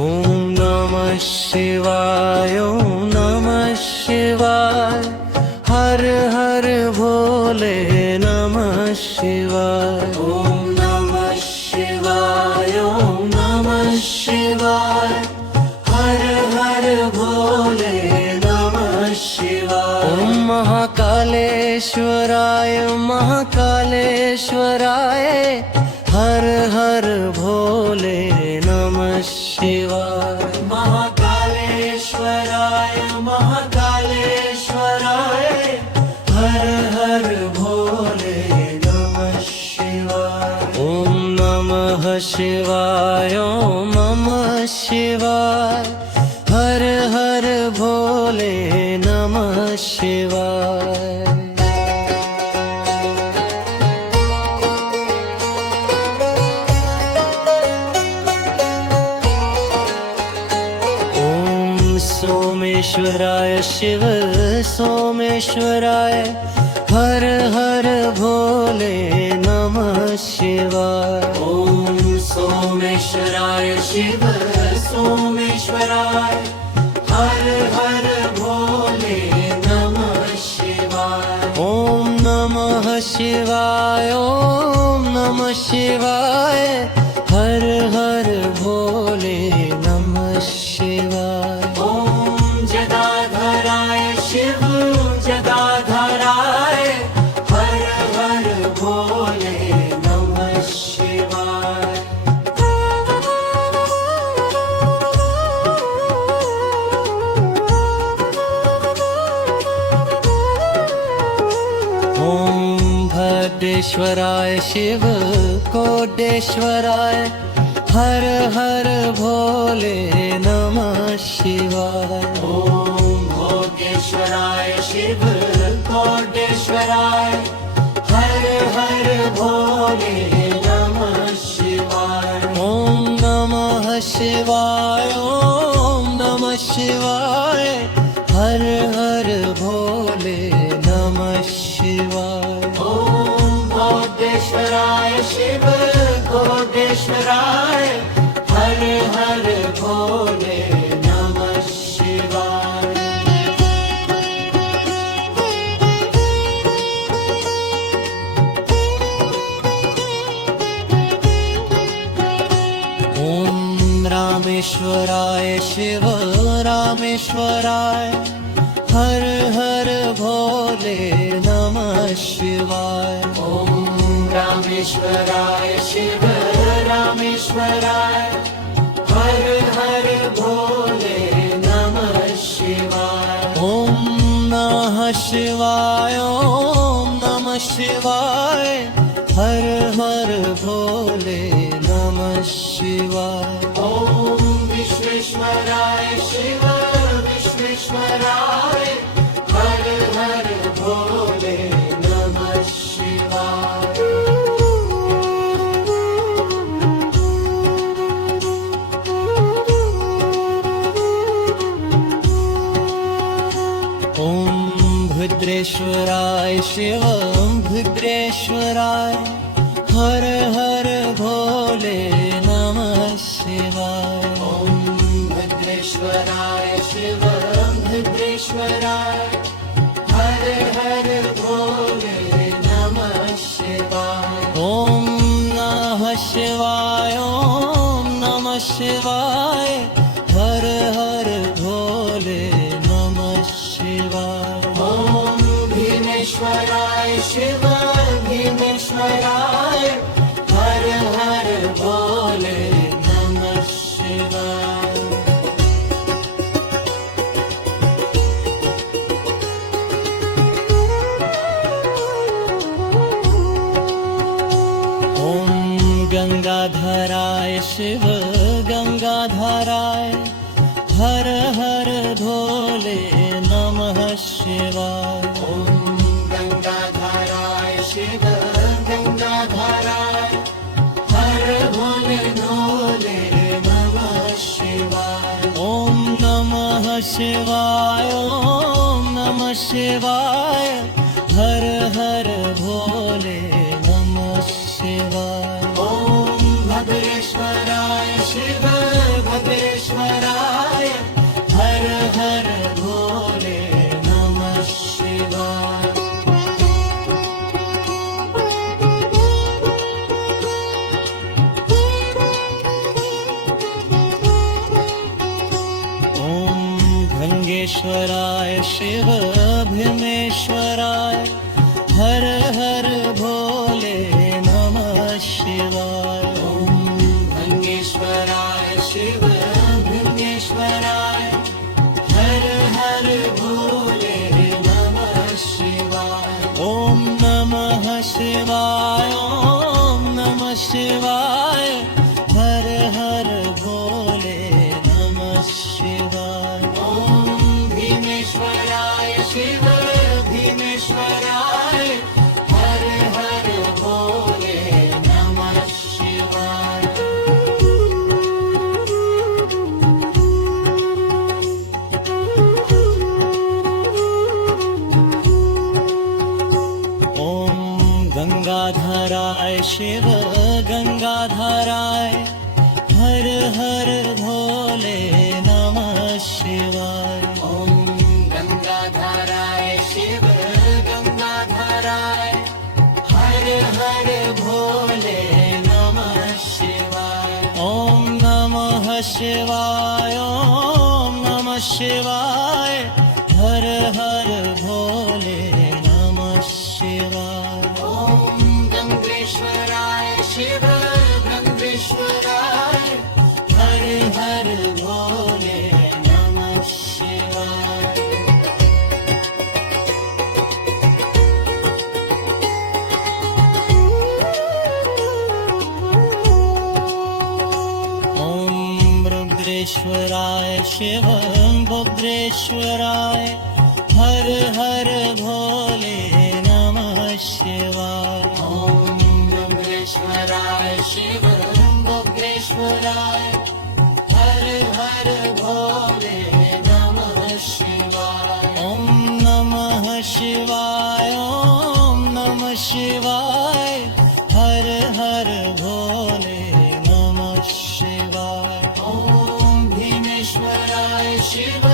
ॐ नमः शिवाय ॐ नमः शिवाय हर हर भोले नमः शिवाय ॐ नमः शिवाय ॐ नमः शिवाय हर हर भोले नमः शिवाय ॐ महाकालेश्वराय महाकालेश्वराय हर हर भोले नमः शिवाय महाकालेश्वराय महाकालेश्वराय हर हर भोले नमः शिवाय ॐ नमः शिवाय ॐ नमः शिवाय हर हर भोले नमः शिवाय सोमेश्वराय शिव सोमेश्वराय हर हर भोले नमः शिवाय ॐ सोमेश्वराय शिव सोमेश्वराय हर हर भोले नमः शिवाय ॐ नमः शिवाय ॐ नमः शिवाय हर हर भोले नमः शिवाय शिव जटाधराय हर हर भोले नमः शिवाय ॐ भद्रेश्वराय शिव कोटेश्वराय हर हर भोले नमः शिवाय भोगेश्वराय शिव कोटेश्वराय हर हर भोले नमः शिवाय ॐ नमः शिवाय ॐ नमः शिवाय हर हर भोले नमः शिवाय ॐ कोटेश्वराय शिव कोटेश्वराय हर हर भोले नमः शिवाय रामेश्वराय शिव रामेश्वराय हर हर भोले नमः शिवाय ॐ रामेश्वराय शिव रामेश्वराय हर हर भोले नमः शिवाय ॐ नमः शिवाय ॐ नमः शिवाय हर हर भोले नमः शिवाय ॐ विश्वेश्वराय शिव विश्वेश्वराय हर हर भोले नमः शिवाय ॐ भद्रेश्वराय शिव भद्रेश्वराय हर हर भोले नमः शिवाय ॐ भद्रेश्वराय शिव भद्रेश्वराय हर हर भोले नमः शिवाय ॐ नमः शिवाय ॐ नमः शिवाय हर हर भोले नमः शिवाय ॐ भीमेश्वराय शिव भीमेश्वराय हर हर भोले नमः शिवाय ॐ गंगाधराय शिव गंगाधराय हर हर भोले नमः शिवाय ॐ गंगाधराय शिव गंगाधराय हर भोले भोले नमः शिवाय ॐ नमः शिवाय ॐ नमः शिवाय हर हर भोले नमः शिवाय ॐ भद्रेश्वराय शिव भद्रेश्वराय भृंगेश्वराय शिव भीमेश्वराय हर हर भोले नमः शिवाय ओम भृंगेश्वराय शिव भीमेश्वराय हर हर भोले नमः शिवाय ओम नमः शिवाय ओम नमः शिवाय हर हर भोले नमः शिवाय ओम भीमेश्वराय शिव भीमेश्वराय हर हर भोले नमः शिवाय ओम गंगाधराय शिव गंगाधराय हर हर भोले नमः शिवाय ओम गंगाधराय शिव गंगाधराय हर हर भोले नमः शिवाय ओम नमः शिवाय ओम नमः शिवाय हर हर भोले नमः शिवाय ओम गंगेश्वराय शिव गंगेश्वराय हर हर भोले नमः शिवाय ओम रुद्रेश्वराय शिव रुद्रेश्वराय हर हर भोले नमः शिवाय ओम रुद्रेश्वराय शिव रुद्रेश्वराय हर हर भोले नमः शिवाय ओम नमः शिवाय ओम नमः शिवाय हर हर भोले नमः शिवाय ओम भीमेश्वराय शिव